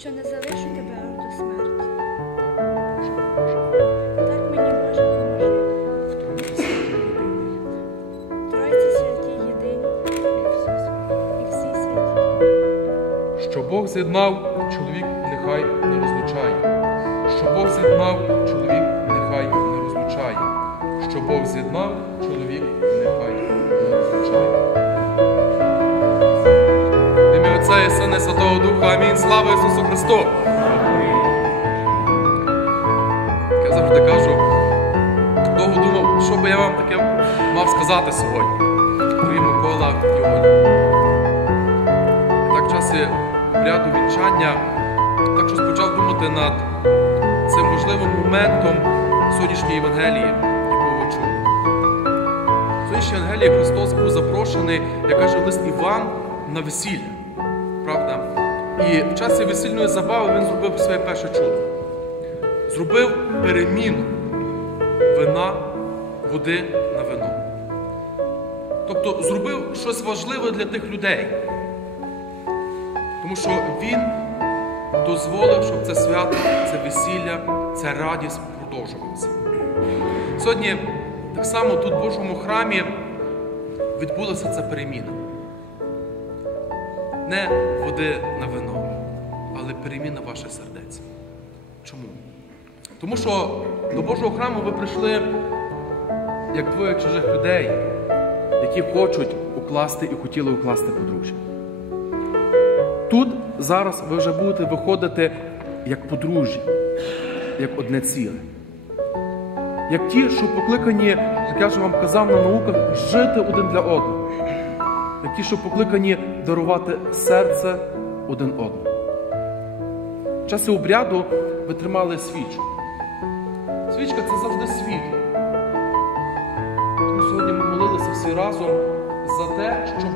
що не залишу тебе аж до смерті. Так мені Боже поможи. в Тройці святі єдиний Тройці святі єдині і всі святі. Що Бог з'єднав, чоловік нехай не розлучає. Що Бог з'єднав, чоловік нехай не розлучає. Що Бог з'єднав, чоловік Отця і Сина і Святого Духа. Амінь. Слава Ісусу Христу! Я завжди кажу, довго думав, що би я вам таке мав сказати сьогодні. Дорогі Микола і Оля. І так в часі обряду вінчання так щось почав думати над цим важливим моментом сьогоднішньої Євангелії, яку сьогоднішній Євангелії Христос був запрошений, як каже лист Іван, на весілля. Правда? І в часі весільної забави він зробив своє перше чудо. Зробив переміну вина, води на вино. Тобто зробив щось важливе для тих людей. Тому що він дозволив, щоб це свято, це весілля, ця радість продовжувалася. Сьогодні так само тут в Божому храмі відбулася ця переміна. Не води на вино, але переміна ваших сердець. Чому? Тому що до Божого храму ви прийшли як двоє чужих людей, які хочуть укласти і хотіли укласти подружжя. Тут зараз ви вже будете виходити як подружжя, як одне ціле. Як ті, що покликані, як я вже вам казав на науках, жити один для одного. Ті, що покликані дарувати серце один одному. В часі обряду ви тримали свічку. Свічка це завжди світло. Тому сьогодні ми молилися всі разом за те, щоб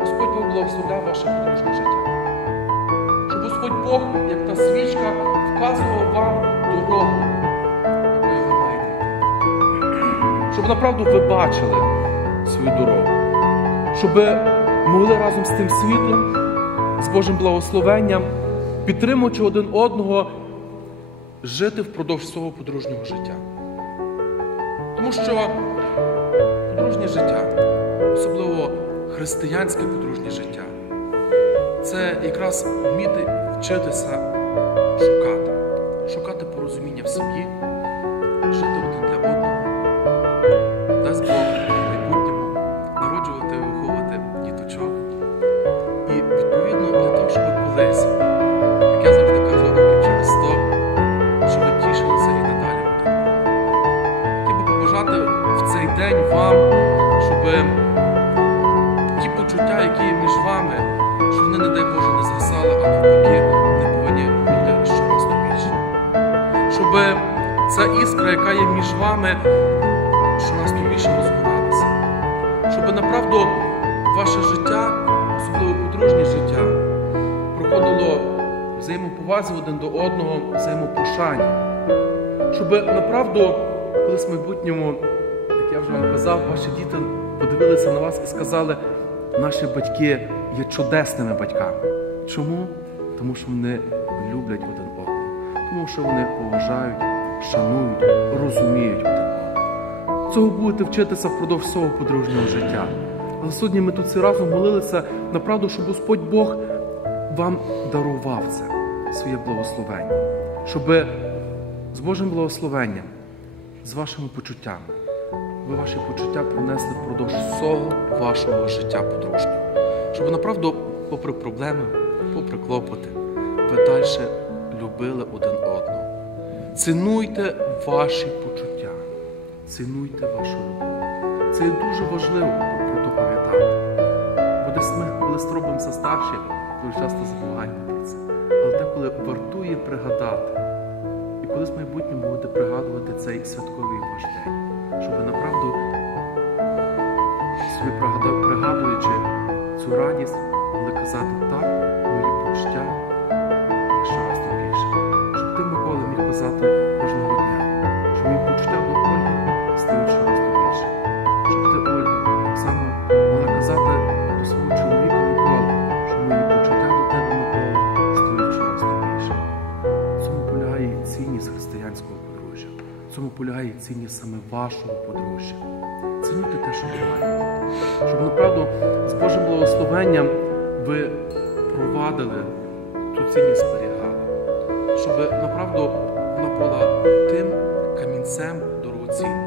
Господь Бог благословляв ваше подружнє життя. Щоб Господь Бог, як та свічка, вказував вам дорогу, якою ви маєте. Щоб направду ви бачили свою дорогу. Щоб могли разом з тим світлом, з Божим благословенням, підтримуючи один одного, жити впродовж свого подружнього життя. Тому що подружнє життя, особливо християнське подружнє життя, це якраз вміти вчитися шукати, шукати порозуміння в сім'ї, що вони, не дай Боже, не згасали, а навпаки, не повинні бути щораз більше. Щоб ця іскра, яка є між вами, щораз більше розгоралася. Щоб направду ваше життя, особливо подружнє життя, проходило взаємоповазі один до одного, взаємопошані. Щоб направду, колись в майбутньому, як я вже вам казав, ваші діти подивилися на вас і сказали, наші батьки є чудесними батьками. Чому? Тому що вони люблять один одного, тому що вони поважають, шанують, розуміють один одного. Цього будете вчитися впродовж свого подружнього життя. Але сьогодні ми тут всі разом молилися направду, щоб Господь Бог вам дарував це, своє благословення, щоб з Божим благословенням, з вашими почуттями, ви ваші почуття пронесли впродовж всього вашого життя подружнього. Щоб направду, попри проблеми, попри клопоти, ви далі любили один одного. Цінуйте ваші почуття, цінуйте вашу любов. Це є дуже важливо про то пам'ятати. Бо десь ми, коли робимося старші, дуже часто забуваємо про це. Але деколи вартує пригадати. І колись в майбутньому будете пригадувати цей святковий ваш день, щоб ви направду собі пригадуючи цю радість, але казати так, мої почуття якщо раз то більше. Щоб ти Микола міг казати кожного полягає цінність саме вашого подружжя. Цінуйте те, що ви маєте. Щоб направду з Божим благословенням ви провадили ту цінність зберігали. Щоб направду вона була тим камінцем дорогоцінним,